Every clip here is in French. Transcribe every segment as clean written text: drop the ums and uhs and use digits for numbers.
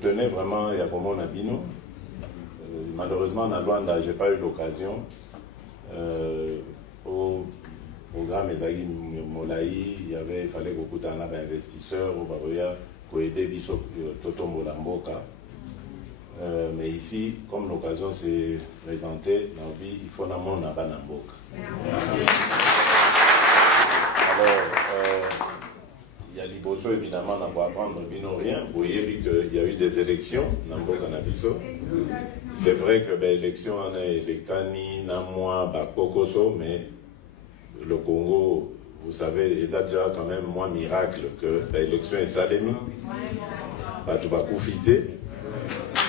Je tenais vraiment à Yakomon Abino. Malheureusement, à Luanda, je n'ai pas eu l'occasion. Au programme Ezagi Molaï, il fallait beaucoup d'investisseurs au Baroya pour aider Biso Toto Molamboka. Mais ici, comme l'occasion s'est présentée, il faut que mon Abanamboka. Alors, il y a Liboso, évidemment, on va apprendre Bino rien. Vous voyez qu'il y a eu des élections, Namboka Nabiso. C'est vrai que l'élection, on a les Kani, Namwa, Bakokoso, mais le Congo, vous savez, il y a déjà quand même moins miracle que l'élection est salémie. Tu vas profiter.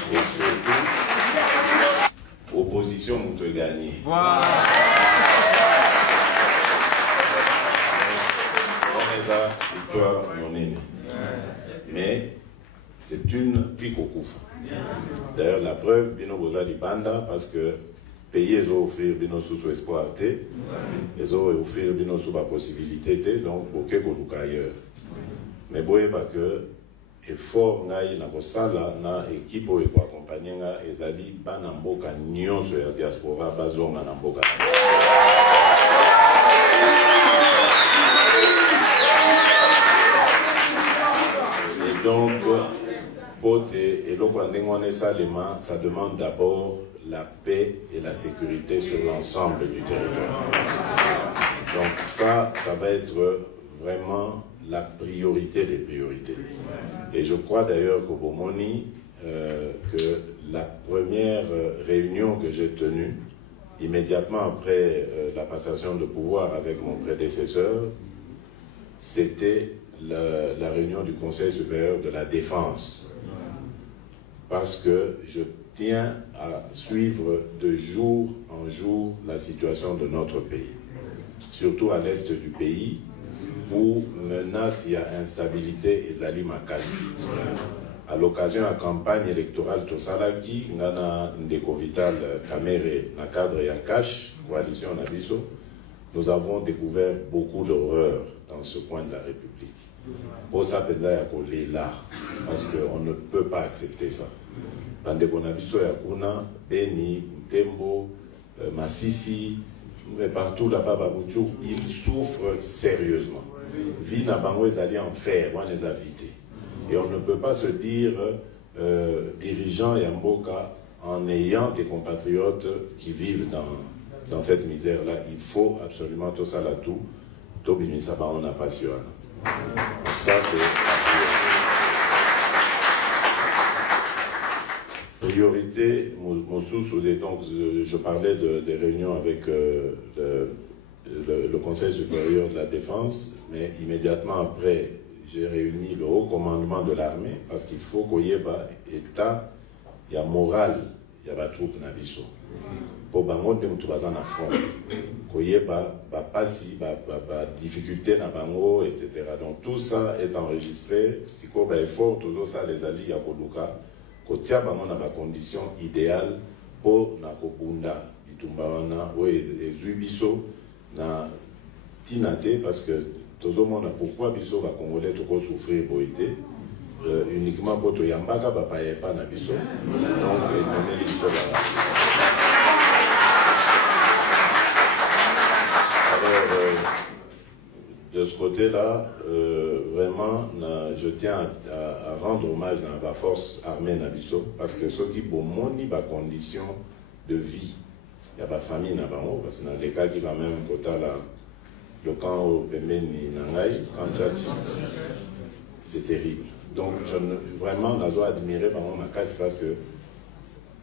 Et surtout, opposition, vous te gagnez. Victoire monnaie. Mais c'est une pique au coup. D'ailleurs, la preuve, Bino Boza di Banda, parce que payer, ils ont offert Bino sous espoir, ils ont offert Bino sous la possibilité, donc, pour que vous ailleurs. Mais vous voyez pas que effort ngai na kosala na équipe oyo accompagner nga ezali bana mboka nyonso ya diaspora bazonga na mboka. Et donc ça demande d'abord la paix et la sécurité sur l'ensemble du territoire. Donc ça va être vraiment la priorité des priorités. Et je crois d'ailleurs qu'au Bomoni, que la première réunion que j'ai tenue, immédiatement après la passation de pouvoir avec mon prédécesseur, c'était la réunion du Conseil supérieur de la défense. Parce que je tiens à suivre de jour en jour la situation de notre pays. Surtout à l'est du pays, où menace, il y a instabilité et Zali Makasi. À l'occasion de la campagne électorale Tosalaki, Nana Ndeko Vital Kamere, na cadre Yakash, coalition Nabiso, nous avons découvert beaucoup d'horreurs dans ce coin de la République. Pour ça, il là, parce qu'on ne peut pas accepter ça. Dans Ndeko Nabiso, Yakuna, Beni, Tembo, Massisi, mais partout là-bas, Babouchou, ils souffrent sérieusement. Vie n'a pas allé en fer, on les a vidés. Et on ne peut pas se dire dirigeant Yamboka en ayant des compatriotes qui vivent dans cette misère-là. Il faut absolument tout ça là tout. Tobimi Saba, on n'a pas su. Donc ça, c'est la priorité. Donc, je parlais des réunions avec le Conseil supérieur de la défense, mais immédiatement après, j'ai réuni le haut commandement de l'armée, parce qu'il faut qu'il y ait un état, il y a morale, il y a des troupes nabiso. Pour bango de mutu bazana front, qu'il y ait des difficultés na bango, etc. Donc tout ça est enregistré. Si qu'on a effort, tout ça les alliés à Koluka, qu'on tient bango na condition idéale pour na kopunda bitumbawana ou ezubiso na tinate, parce que tout le monde a pourquoi biso va congolais tout souffrir pour été uniquement pour tout yambaka ba pas na biso, donc donner les biso là. Alors de ce côté-là, vraiment, je tiens à rendre hommage à la force armée na biso, parce que ceux qui pour moni ba condition de vie, il y a pas famille na bango, parce que dans les cas qui va même côté là, le camp au Pemeni Nangai, Kanchachi, c'est terrible. Donc vraiment, je dois admirer ma casse, parce que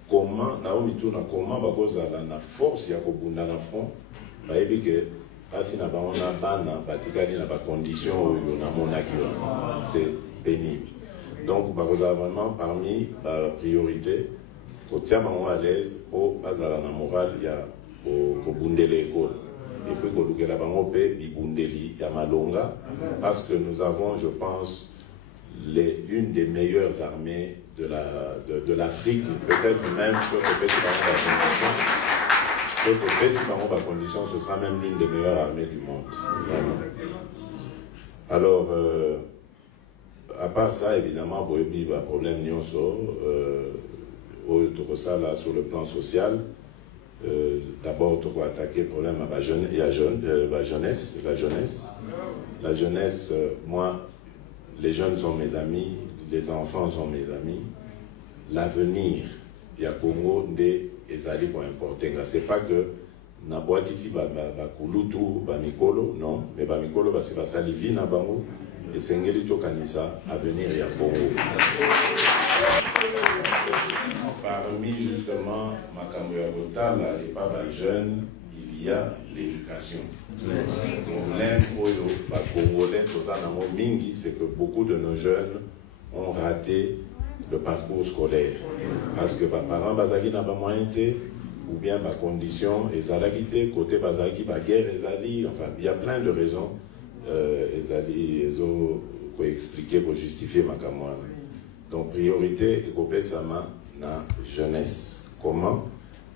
comment Naomi Touna, comment la force y a kobunda na front, bah et que si na ba on a bana batikali na ba condition où on a mon c'est pénible. Donc bah vraiment parmi la priorité, pour tiens à l'aise au bazala na morale, il y a au bunde l'école. Et puis que la bango pe bibundeli ya malonga, parce que nous avons, je pense, une des meilleures armées de l'Afrique, peut-être même sur le condition, ce sera même l'une des meilleures armées du monde. Vraiment. Alors, à part ça, évidemment, il y a un problème là sur le plan social. D'abord, on va attaquer le problème à la jeunesse. La jeunesse, moi, les jeunes sont mes amis, les enfants sont mes amis. L'avenir, il y a Congo, des ezali pour importer. C'est pas que na boîte ici, bakulutu, bamikolo, non, mais bamikolo, c'est pas ça, livi na bango, et sengeli to kanisa, avenir, il y a Congo. Parmi justement Makambo ya Botala et pas les jeunes, il y a l'éducation. Le problème pour les Congolais, c'est que beaucoup de nos jeunes ont raté le parcours scolaire. Parce que les parents n'ont pas moyen, ou bien les conditions, ils côté bazaki, la guerre, enfin, il y a plein de raisons. Ils ont expliqué pour justifier Makambo. Donc, priorité, c'est la jeunesse. Comment?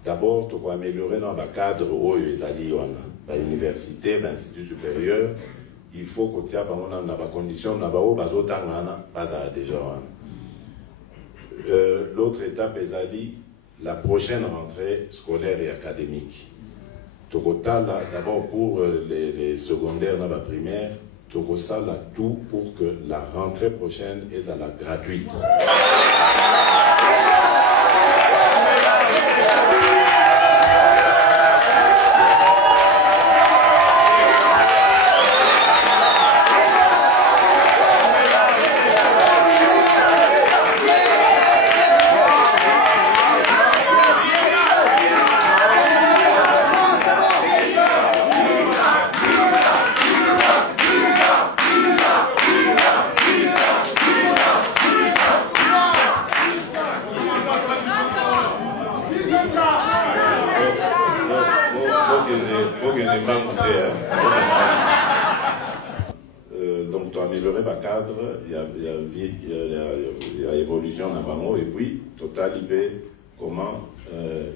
D'abord, tu vas améliorer dans le cadre où ils sont à l'université, à l'institut supérieur. Il faut que tu aies des conditions, déjà. L'autre étape est la prochaine rentrée scolaire et académique. D'abord pour les secondaires dans la primaire, tu as tout pour que la rentrée prochaine est à la gratuite. Donc, tu as amélioré le cadre, il y a évolution dans le bango, et puis, total, comment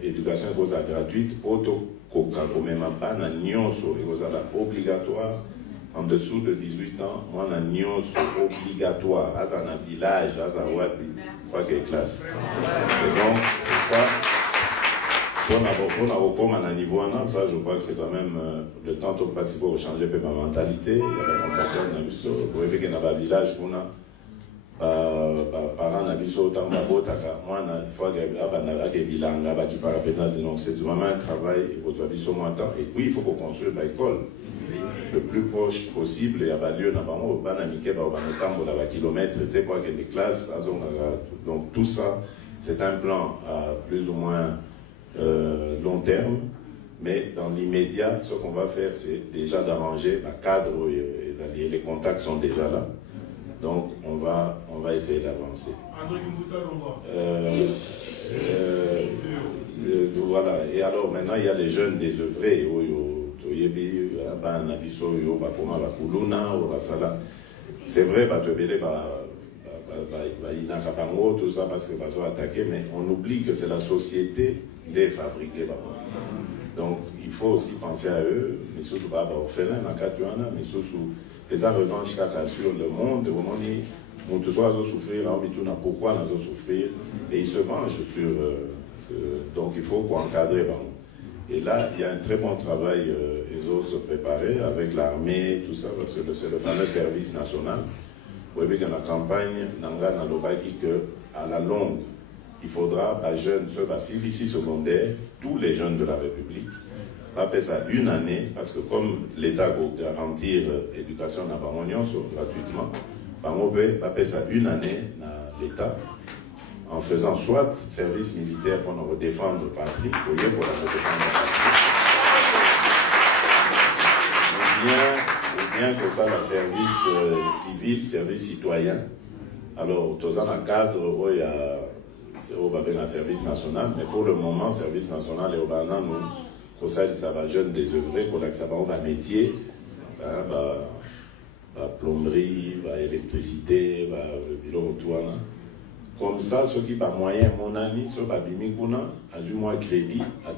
éducation est gratuite, pour que même pas na nyonso est obligatoire, en dessous de 18 ans, moi, na nyonso obligatoire, à un village, à un wapi, pas que classe. Et donc, ça, pour un niveau ça, je crois que c'est quand même le temps de passer pour changer ma mentalité. Il y a un paquet de nabiso, pour éviter qu'il y ait un village, parents nabiso, tant d'abotaka, moi, il faut qu'il y ait bilan, donc c'est vraiment un travail, et puis il faut qu'on construise l'école le plus proche possible, et il y a lieu dans kilomètres, les classes, donc tout ça, c'est un plan à plus ou moins long terme, mais dans l'immédiat, ce qu'on va faire, c'est déjà d'arranger le cadre où les alliés, les contacts sont déjà là. Donc, on va essayer d'avancer. Voilà. Et alors, maintenant, il y a les jeunes désœuvrés. C'est vrai, tout ça parce que attaquer, mais on oublie que c'est la société des fabriqués. Donc il faut aussi penser à eux, mais surtout pas orphelins, mais surtout les revanches sur le monde, au moment où tout soit souffrir, pourquoi nous souffrir, et ils se vengent sur. Donc il faut encadrer. Et là, il y a un très bon travail, ils osent se préparer avec l'armée, tout ça, parce que c'est le fameux service national. Vous voyez que dans la campagne, à la longue, il faudra, jeunes, ceux ici secondaire, tous les jeunes de la République, après ça une année, parce que comme l'État va garantir l'éducation dans gratuitement, après ça une année dans l'État, en faisant soit service militaire pour nous défendre la patrie, pour la défendre la patrie, ou bien que ça, le service civil, service citoyen. Alors, tout ça dans le cadre où il y a un service national, mais pour le moment, le service national est au Bana, nous, comme ça va jeune désœuvré, pour que ça va un métier, plomberie, électricité, tout. Comme ça, ceux qui ont moyen, mon ami, ceux qui ont du moins crédit, a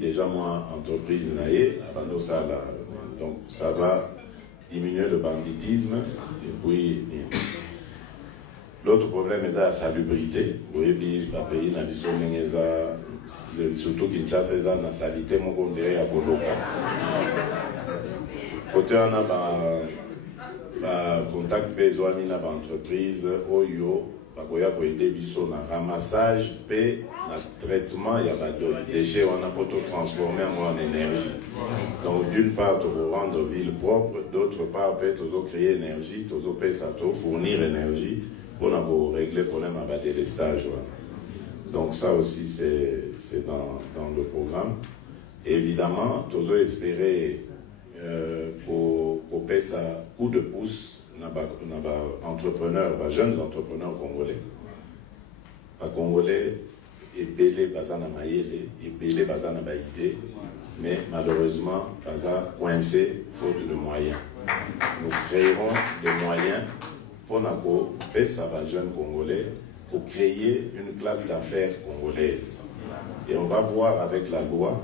déjà moins entreprise, donc ça va diminuer le banditisme, et puis L'autre problème est la salubrité. Oui, puis le pays n'a surtout Kinshasa est dans la salité, mon condé à Boloka. Côté on a contact besoin d'une entreprise Oyo, bakoya ko aider biso na ramassage et na traitement ya ba déchets on a pour transformer en énergie. Donc d'une part pour rendre ville propre, d'autre part peut-être créer énergie, fournir énergie pour régler le problème à délestage. Donc ça aussi c'est dans le programme. Évidemment, tous espérer pour payer ça coup de pouce entrepreneurs, jeunes entrepreneurs congolais. Les Congolais et belé bazana maïle et belé bazana baïdé, mais malheureusement baza coincé faute de moyens. Nous créerons des moyens pour payer ça jeunes congolais pour créer une classe d'affaires congolaise. Et on va voir avec la loi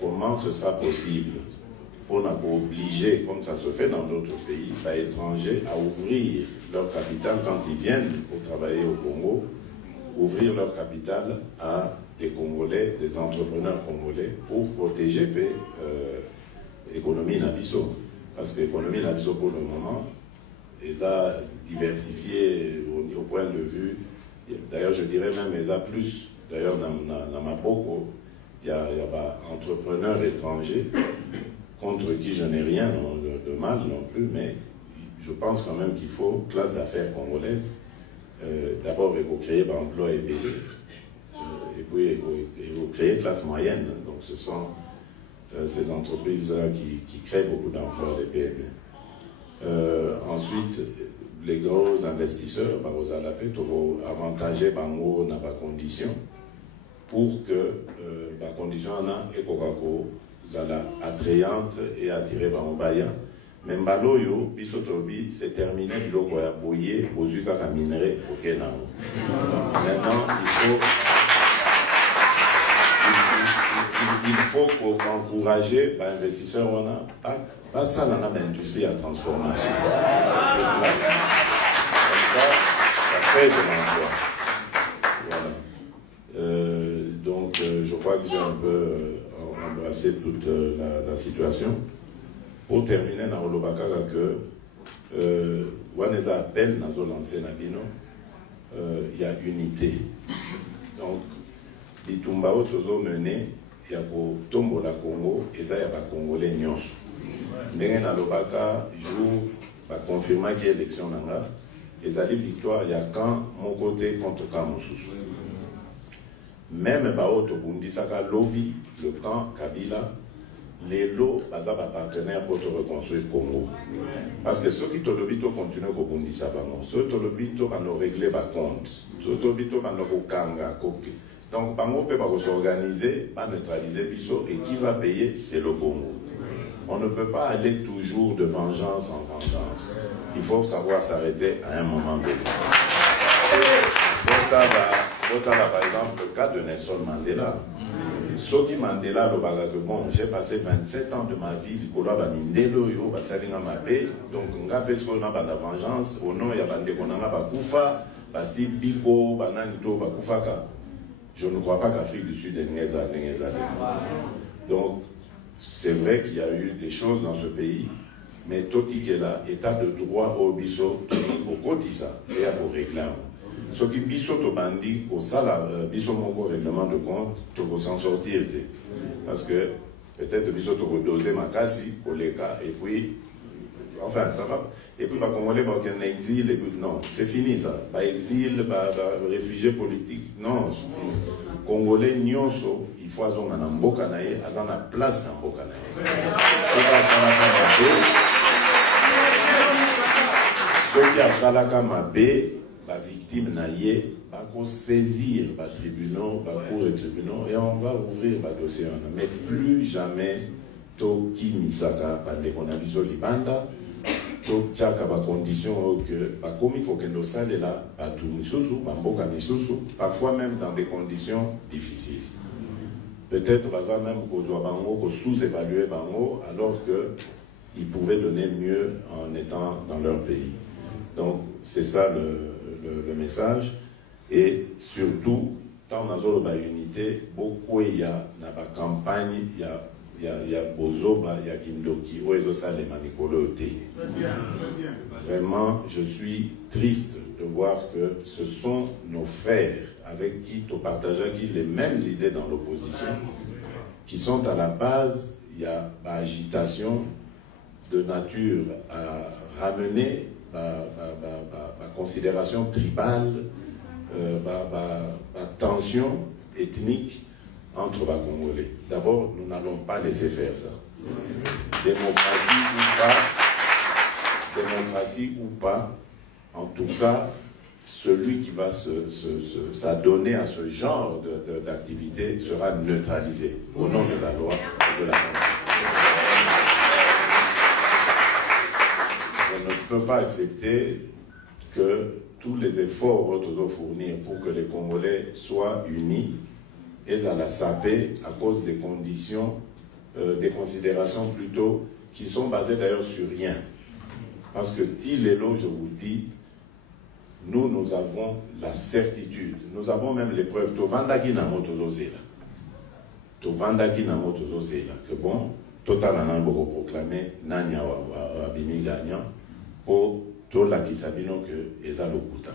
comment ce sera possible pour obliger, comme ça se fait dans d'autres pays, les étrangers à ouvrir leur capital quand ils viennent pour travailler au Congo, ouvrir leur capital à des Congolais, des entrepreneurs congolais pour protéger l'économie Nabiso. Parce que l'économie Nabiso pour le moment, ils a diversifié au point de vue. D'ailleurs, je dirais même, ils a plus. D'ailleurs, dans ma boko, il y a entrepreneurs étrangers contre qui je n'ai rien de mal non plus, mais je pense quand même qu'il faut classe d'affaires congolaise. D'abord, il faut créer l'emploi et puis il faut créer classe moyenne. Donc, ce sont ces entreprises-là qui créent beaucoup d'emplois, les PME. Ensuite, les gros investisseurs, vous allez avantager dans la condition pour que la condition est attrayante et attirée par mon baya. Mais Mbaloyo, Bisotobi, c'est terminé, biloko ya boye, ozuka ka minerai, ok non. Maintenant, il faut encourager les investisseurs, on a pas ça dans l'industrie à transformation. Comme ça crée de l'emploi. Voilà. Donc, je crois que j'ai un peu embrassé toute la situation. Pour terminer, dans le Bakara, que Waneza appelle dans le lancé Nabino, il y a unité. Donc, les Tumbao Tozo mené, il y a pour Tombo la Congo, et ça, il y a pas Congolais Nyons. Mais dans le Bakara, jour, va confirmer qu'il y a élection là, et ça dit victoire, il y a quand mon côté contre Kamoussous. Même Bao Tobundi Saka lobby, le camp Kabila, les lots, bazar partenaires pour te reconstruire le Congo. Parce que ceux qui te lobby, continuent à Bundi Sabano. Ceux qui te lobby, ils vont régler les comptes. Ceux qui te lobby, ils vont kanga. Donc, Bango peut s'organiser, pas neutraliser Bisso, et qui va payer, c'est le Congo. On ne peut pas aller toujours de vengeance en vengeance. Il faut savoir s'arrêter à un moment donné. Par exemple, le cas de Nelson Mandela. Soki Mandela, bon, j'ai passé 27 ans de ma vie, donc la vengeance, au nom, il y a Bakufa, Basti Biko, Bananito, Bakufaka. Je ne crois pas qu'Afrique du Sud est Néza. Donc, c'est vrai qu'il y a eu des choses dans ce pays, mais Toti Kela, état de droit au biso, au Kotisa, et à vos règlements. Ce qui biso to bandi au sala biso mon règlement de compte pour s'en sortir, parce que peut-être biso to doser ma casi pour les cas et puis enfin ça va et puis Congolais en exil et puis non c'est fini ça pas exil pas réfugié politique non Congolais nyonso il faut azon na mboka na ye azan na place na mboka na ye ceux qui a salaka mabe la victime naïe va saisir les tribunaux, les cours et tribunaux, et on va ouvrir le dossier. Mais plus jamais, Toki Misaka, Pandekonabiso Libanda, Tokchaka, la condition que, comme il faut que nous sachions là, parfois même dans des conditions difficiles. Peut-être, même qu'on doit sous-évaluer Bango, alors qu'ils pouvaient donner mieux en étant dans leur pays. Donc, c'est ça le message. Et surtout, quand on a unité, beaucoup il y a dans la campagne, il y a Bozoba, il y a Kindoki, Vraiment, je suis triste de voir que ce sont nos frères avec qui tu partages les mêmes idées dans l'opposition, qui sont à la base, il y a l'agitation de nature à ramener la considération tribale, la tension ethnique entre les Congolais. D'abord, nous n'allons pas laisser faire ça. Démocratie ou pas, en tout cas, celui qui va s'adonner à ce genre d'activité sera neutralisé au nom de la loi et de la Constitution. On ne peut pas accepter que tous les efforts vont fournir pour que les Congolais soient unis et à la saper à cause des conditions, des considérations plutôt qui sont basées d'ailleurs sur rien. Parce que Tilélo, je vous dis, nous avons la certitude, nous avons même les preuves. Tovandaki na motozozela. Que bon, total en ambo proclamé Nanya Wabimi gagnant pour tout la Kisabino que Eza Lokuta.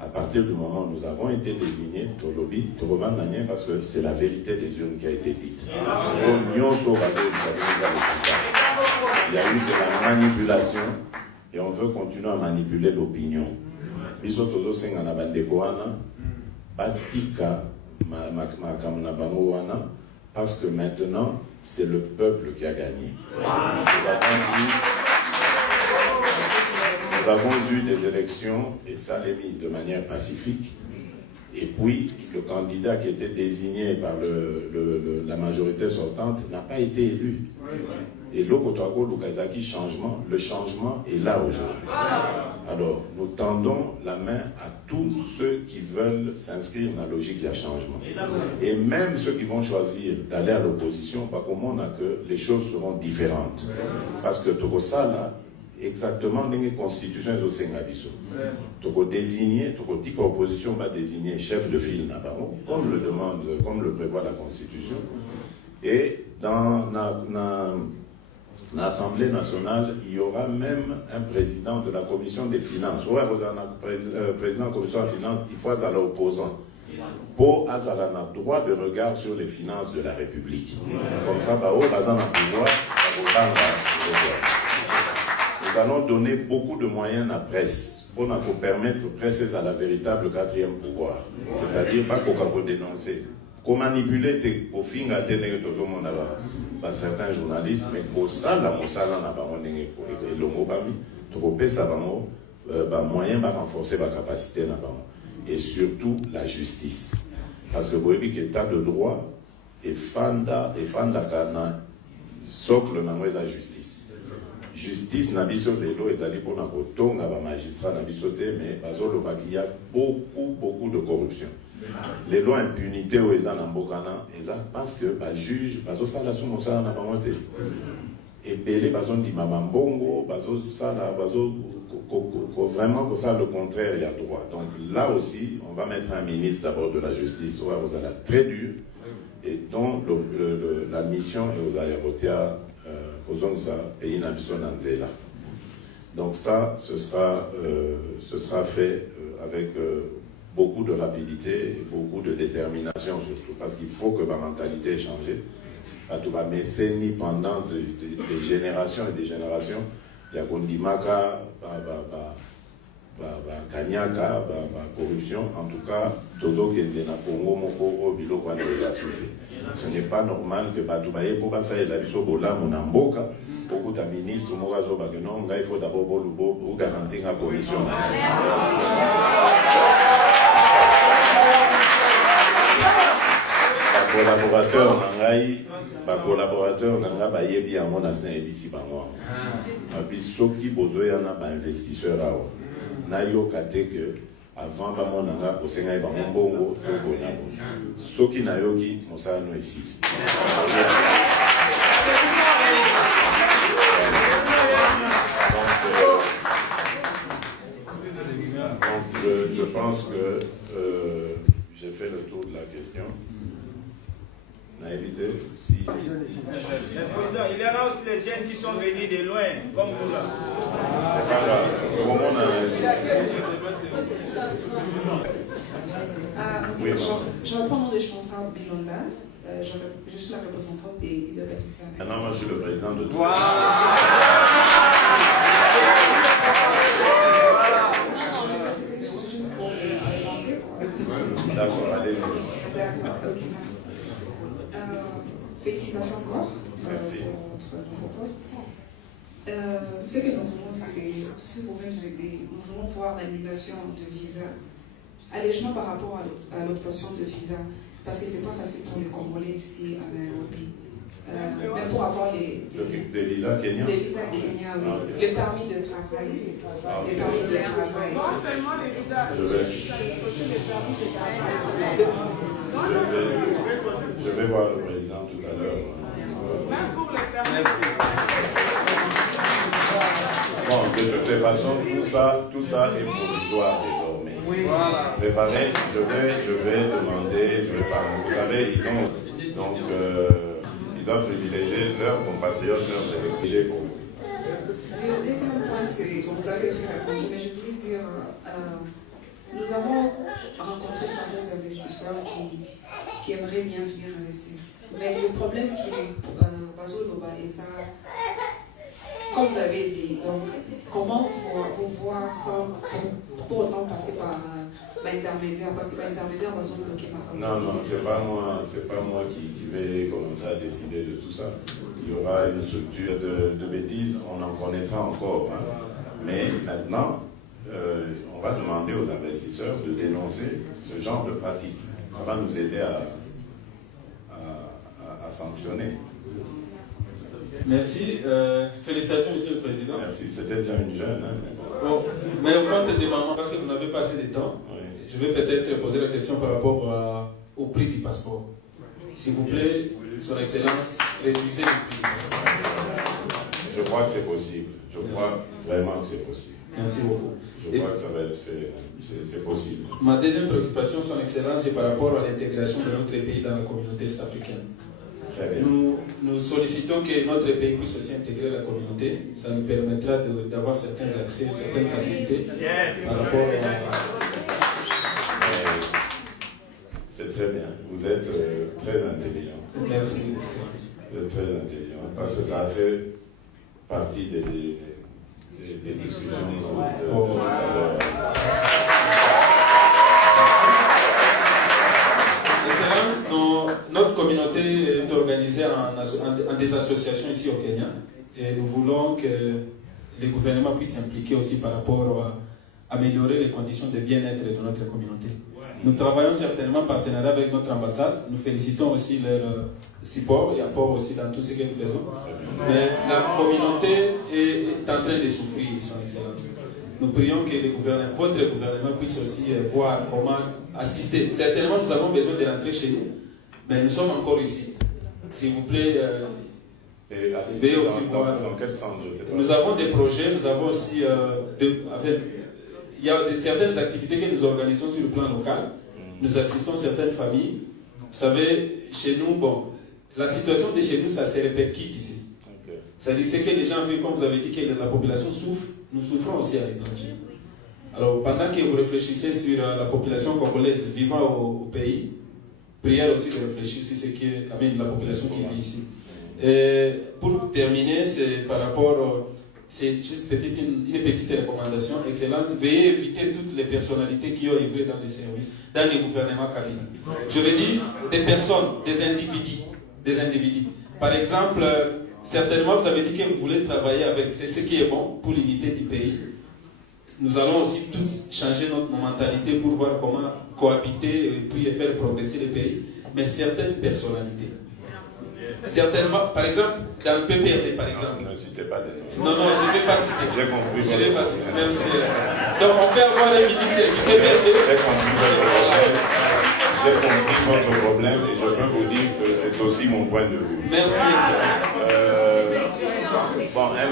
À partir du moment où nous avons été désignés, Tolobi, Torovandanien, parce que c'est la vérité des urnes qui a été dite. Il y a eu de la manipulation et on veut continuer à manipuler l'opinion. Parce que maintenant, c'est le peuple qui a gagné. Nous avons eu des élections, et ça l'est mis de manière pacifique, et puis le candidat qui était désigné par la majorité sortante n'a pas été élu. Et le changement est là aujourd'hui. Alors, nous tendons la main à tous ceux qui veulent s'inscrire dans la logique du changement. Et même ceux qui vont choisir d'aller à l'opposition, pas comme on a que les choses seront différentes. Parce que tout ça, là, exactement, les constitutions sont au Séngabiso. Tout désigner, tout dit que l'opposition va désigner chef de file, comme le demande, comme le prévoit la Constitution. Et dans l'Assemblée nationale, il y aura même un président de la commission des finances. Ouais, vous avez un président de la commission des finances, il faut à l'opposant. Pour avoir un droit de regard sur les finances de la République. Comme ça, nous allons donner beaucoup de moyens à la presse pour nous permettre de presser à la véritable quatrième pouvoir. C'est-à-dire pas qu'on peut dénoncer. Qu'on manipule au fin à tenir tout le monde par certains journalistes, mais pour ça, la n'a pas et l'homo bami, trop ça va moyen va renforcer la capacité et surtout la justice. Parce que vous voyez que l'état de droit est fanda kana socle dans la justice. Justice n'a pas de l'eau et ça dit pour la cotonga magistrat n'a pas de mais il y a beaucoup de corruption. Les lois impunité aux gens en Bokana, parce que les juges, ça la somme ça n'a pas monté. Et belé bazon di mabambongo, vraiment que ça le contraire il y a droit. Donc là aussi, on va mettre un ministre d'abord de la justice, on va très dur, et dont la mission est aux aéroports, aux ça pays n'habituent là. Donc ça, ce sera fait avec beaucoup de rapidité et beaucoup de détermination surtout, parce qu'il faut que ma mentalité ait changé. À tout va ni pendant des générations et des générations, il y a Gondimaka, Kanyaka, corruption, en tout cas, Tozo Kendena Congo, Moko, Obilo, ce n'est pas normal que Batoubaye, pour passer la Bisobola, Monamboka, beaucoup de ministres, Morazo Bagenon, il faut d'abord vous garantir la commission. Collaborateur nanga ba yebi en mon asin ebisi bango abi soki bozoya na ba investisseur awa na yo kate que avant ba mon nanga osenga ba mbongo to bona soki na yoki mosala no ici. Donc je autour de la question. On a évité si... Président, il y en a aussi les jeunes qui sont venus de loin, comme vous là. C'est pas grave. Comment on a... Je reprends le nom de Chansa Bilonda. Je suis la représentante des leaders SCCA. Maintenant, moi, je suis le président de tout. Non, ça c'était juste pour les présenter. D'accord, allez-y. D'accord, ok, merci. Félicitations encore Merci. pour votre nouveau poste. Ce que nous voulons, c'est, si vous pouvez nous aider, nous voulons voir l'annulation de visa, allègement par rapport à l'obtention de visa, parce que ce n'est pas facile pour les Congolais ici à Nairobi. Mais pour avoir les visas kenyans. Les visas kenyans, oui. Le permis de travail. Le permis de travail. Non seulement les visas, Je vais voir le président tout à l'heure. même pour les permis. Bon, de toutes les façons, tout ça est provisoire désormais. Oui. Voilà. Préparez, je vais demander, je vais parler. Vous savez, ils doivent privilégier leurs compatriotes, leurs électeurs pour vous. Le deuxième point, c'est, vous avez aussi répondu, mais je voulais dire, nous avons rencontré certains investisseurs qui aimeraient bien venir investir. Mais le problème qui est, Bazoloba et ça, comme vous avez dit, donc, comment vous voir sans pour autant passer par l'intermédiaire, parce que l'intermédiaire va se bloquer par Non, c'est pas moi qui vais commencer à décider de tout ça. Il y aura une structure de bêtises, on en connaîtra encore. Hein. Mais maintenant, on va demander aux investisseurs de dénoncer ce genre de pratique. Ça va nous aider à sanctionner. Merci. Félicitations, Monsieur le Président. Merci. C'était déjà une jeune. Hein, bon, mais au compte des mamans, parce que vous n'avez pas assez de temps, oui. Je vais peut-être poser la question par rapport au prix du passeport. S'il vous plaît, Son Excellence, réduisez le prix du passeport. Je crois que c'est possible. Je crois vraiment que c'est possible. Merci beaucoup. Je crois que ça va être fait. C'est possible. Ma deuxième préoccupation, Son Excellence, c'est par rapport à l'intégration de notre pays dans la communauté est-africaine. Nous sollicitons que notre pays puisse aussi intégrer la communauté. Ça nous permettra d'avoir certains accès, certaines facilités par rapport à... C'est très bien. Vous êtes très intelligent. Merci. Vous êtes très intelligent. Parce que ça a fait partie des discussions. Excellence, notre communauté est organisée en des associations ici au Kenya. Et nous voulons que les gouvernements puissent s'impliquer aussi par rapport à améliorer les conditions de bien-être de notre communauté. Nous travaillons certainement en partenariat avec notre ambassade. Nous félicitons aussi leur support et apport aussi dans tout ce que nous faisons. Mais la communauté est en train de souffrir, Son Excellence. Nous prions que votre gouvernement puisse aussi voir comment assister. Certainement, nous avons besoin de rentrer chez nous, mais nous sommes encore ici. S'il vous plaît, veuillez aussi voir. Dans quel sens, je sais pas. Nous avons des projets, nous avons aussi il y a certaines activités que nous organisons sur le plan local. Nous assistons certaines familles. Vous savez, chez nous, bon, la situation de chez nous, ça se répercute ici. Okay. C'est-à-dire ce que les gens veulent, comme vous avez dit, que la population souffre, nous souffrons aussi à l'étranger. Alors, pendant que vous réfléchissez sur la population congolaise vivant au pays, prière aussi de réfléchir sur ce qui amène la population qui vit ici. Et pour terminer, c'est par rapport... C'est juste une petite recommandation. Excellence, veuillez éviter toutes les personnalités qui ont œuvré dans les services, dans les gouvernements kabila. Je veux dire des personnes, des individus. Par exemple, certainement vous avez dit que vous voulez travailler avec, c'est ce qui est bon pour l'unité du pays. Nous allons aussi tous changer notre mentalité pour voir comment cohabiter et puis faire progresser le pays. Mais certaines personnalités. Certainement, par exemple, dans le PPRD, par exemple. Ne citez pas des noms. Non, je ne vais pas citer. J'ai compris. Je ne vais pas citer. Merci. Donc, on peut avoir les ministres du PPRD. J'ai compris votre problème et je peux vous dire que c'est aussi mon point de vue. Merci, Excellence. Bon, un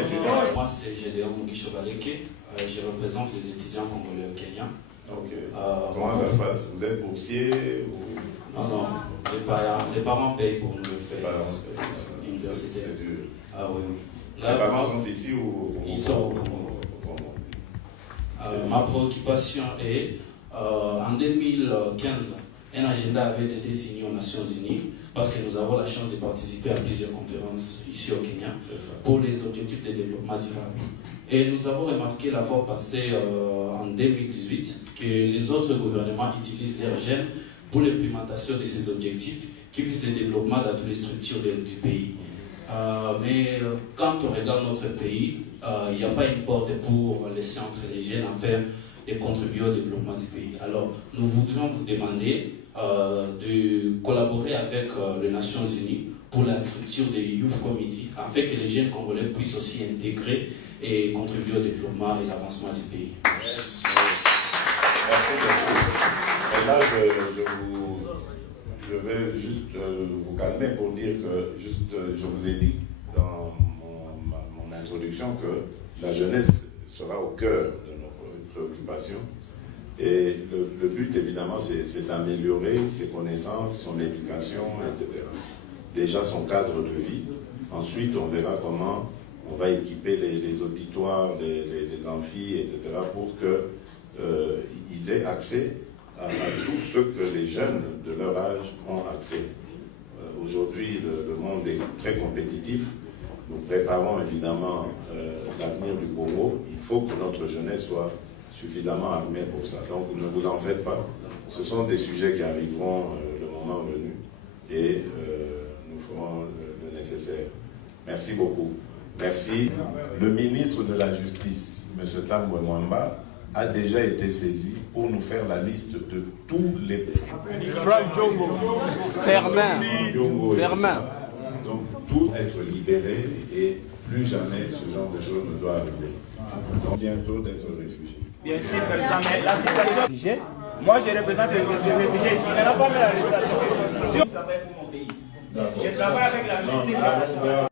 étudiant. Moi, c'est Gédéon Mugisho Baleke. Je représente les étudiants congolais au Kenya. Ok. Comment ça se passe? Vous êtes boursier ou... Non, les parents payent pour nous le faire. L'université. C'est dur. Ah oui. Là, les parents sont ici ou... Ils sont au Congo. Ma préoccupation est, en 2015, un agenda avait été signé aux Nations Unies parce que nous avons la chance de participer à plusieurs conférences ici au Kenya pour les objectifs de développement durable. Et nous avons remarqué la fois passée, en 2018, que les autres gouvernements utilisent leurs jeunes pour l'implémentation de ces objectifs qui visent le développement dans toutes les structures du pays. Mais quand on regarde notre pays, il n'y a pas une porte pour laisser entrer les jeunes afin de contribuer au développement du pays. Alors, nous voudrions vous demander de collaborer avec les Nations Unies pour la structure des Youth Committee, afin que les jeunes Congolais puissent aussi intégrer et contribuer au développement et l'avancement du pays. Merci beaucoup. Et là, je vais juste vous calmer pour dire que, je vous ai dit dans mon introduction que la jeunesse sera au cœur de nos préoccupations. Et le but, évidemment, c'est d'améliorer ses connaissances, son éducation, etc. Déjà son cadre de vie. Ensuite, on verra comment on va équiper les auditoires, les amphis, etc. pour qu'ils aient accès à tout ce que les jeunes de leur âge ont accès. Aujourd'hui, le monde est très compétitif. Nous préparons évidemment l'avenir du Congo. Il faut que notre jeunesse soit suffisamment armée pour ça. Donc ne vous en faites pas. Ce sont des sujets qui arriveront le moment venu et nous ferons le nécessaire. Merci beaucoup. Merci. Le ministre de la Justice, M. Tambwe Mwamba, a déjà été saisi pour nous faire la liste de tous les... Franck Djongo, Fermin. Donc, tous être libérés et plus jamais ce genre de choses ne doit arriver. Donc, bientôt d'être réfugiés. Bien sûr, président, mais la situation... Moi, je représente les réfugiés ici. Il n'y a pas mis la législation. Si on travaille pour mon pays, je travaille avec la ministre de la